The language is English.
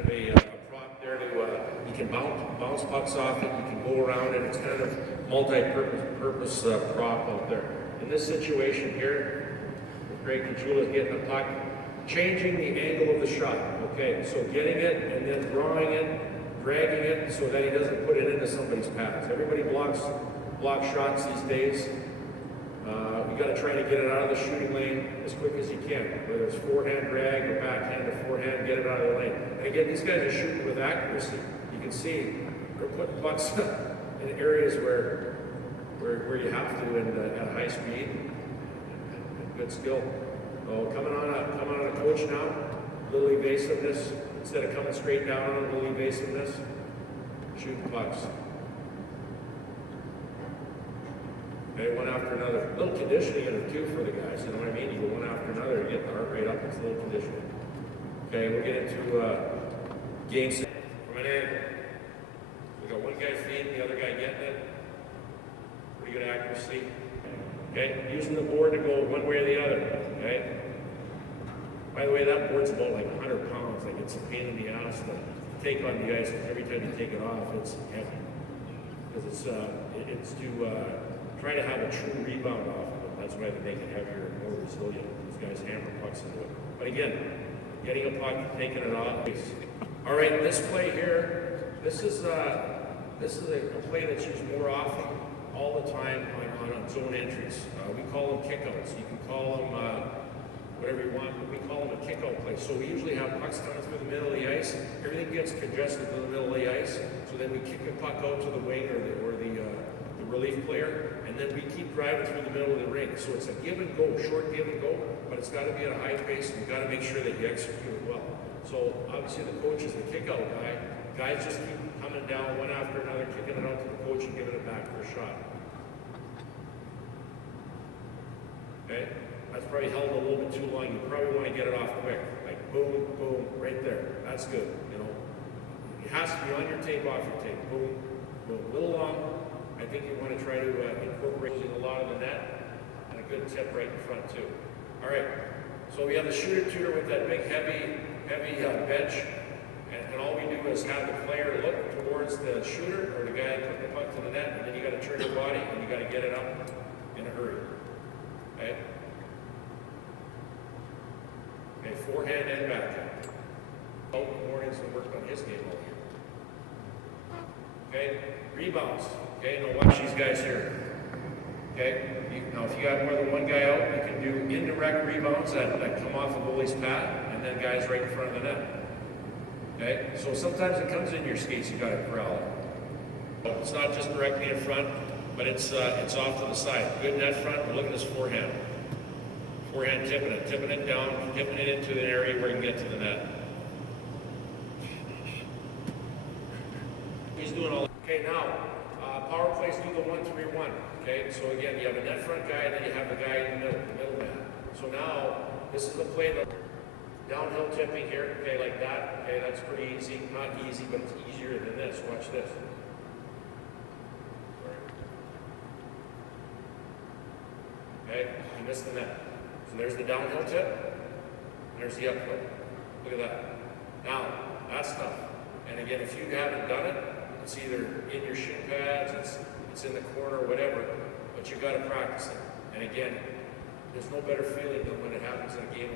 of a prop there to, you can bounce pucks off it, you can go around it, it's kind of multi-purpose prop out there. In this situation here, Greg Kachula is getting a puck, changing the angle of the shot. Okay, so getting it and then drawing it, dragging it so that he doesn't put it into somebody's pads. Everybody blocks shots these days. You got to try to get it out of the shooting lane as quick as you can. Whether it's forehand drag or backhand to forehand, get it out of the lane. And again, these guys are shooting with accuracy. You can see they're putting pucks in areas where you have to and at a high speed and good skill. So coming on a coach now, little evasiveness instead of coming straight down on a little evasiveness, shooting pucks. Okay, one after another. A little conditioning in it too for the guys, you know what I mean? You go one after another, you get the heart rate up, it's a little conditioning. Okay, we'll get into game set from an angle. We got one guy feeding, the other guy getting it. Pretty good accuracy. Okay, using the board to go one way or the other. Okay. By the way, that board's about like 100 pounds. Like it's a pain in the ass to take on the ice. Every time you take it off, it's heavy because it's to try to have a true rebound off of it. That's why they make it heavier and more resilient. These guys hammer pucks into it. But again, getting a puck, taking it off. All right, this play here, this is a play that's used more often all the time on zone entries. We call them kickouts. You can call them whatever you want, but we call them a kickout play. So we usually have pucks coming through the middle of the ice. Everything gets congested in the middle of the ice. So then we kick a puck out to the wing or the relief player, and then we keep driving through the middle of the ring. So it's a give and go, short give and go, but it's got to be at a high pace, and you've got to make sure that you execute it well. So obviously the coach is the kick out guy. Guys just keep coming down one after another, kicking it out to the coach and giving it back for a shot. Okay? That's probably held a little bit too long. You probably want to get it off quick. Like boom, boom, right there. That's good, you know. It has to be on your tape, off your tape. Boom, boom. A little long. I think you want to try to incorporate a lot of the net and a good tip right in front too. All right, so we have the shooter with that big heavy bench, and all we do is have the player look towards the shooter or the guy putting the puck to the net, and then you got to turn your body and you got to get it up in a hurry. Okay. Okay, forehand and backhand. Dalton Morning's worked on his game all year. Okay, rebounds. Okay, now watch these guys here. Okay, now if you got more than one guy out, you can do indirect rebounds that come off a goalie's pad, and then guys right in front of the net. Okay, so sometimes it comes in your skates, you got to corral it. It's not just directly in front, but it's off to the side. Good net front, but look at this forehand. Forehand tipping it down, tipping it into an area where you can get to the net. He's doing all. Okay, now power plays do the 1-3-1. Okay, so again, you have a net front guy, and then you have the guy in the middle man. So now this is the play that downhill tipping here. Okay, like that. Okay, that's pretty easy. Not easy, but it's easier than this. Watch this. Okay, you missed the net. So there's the downhill tip, and there's the uphill. Look at that. Now, that's tough. And again, if you haven't done it, it's either in your shin pads, it's in the corner, whatever, but you got to practice it. And again, there's no better feeling than when it happens in a game.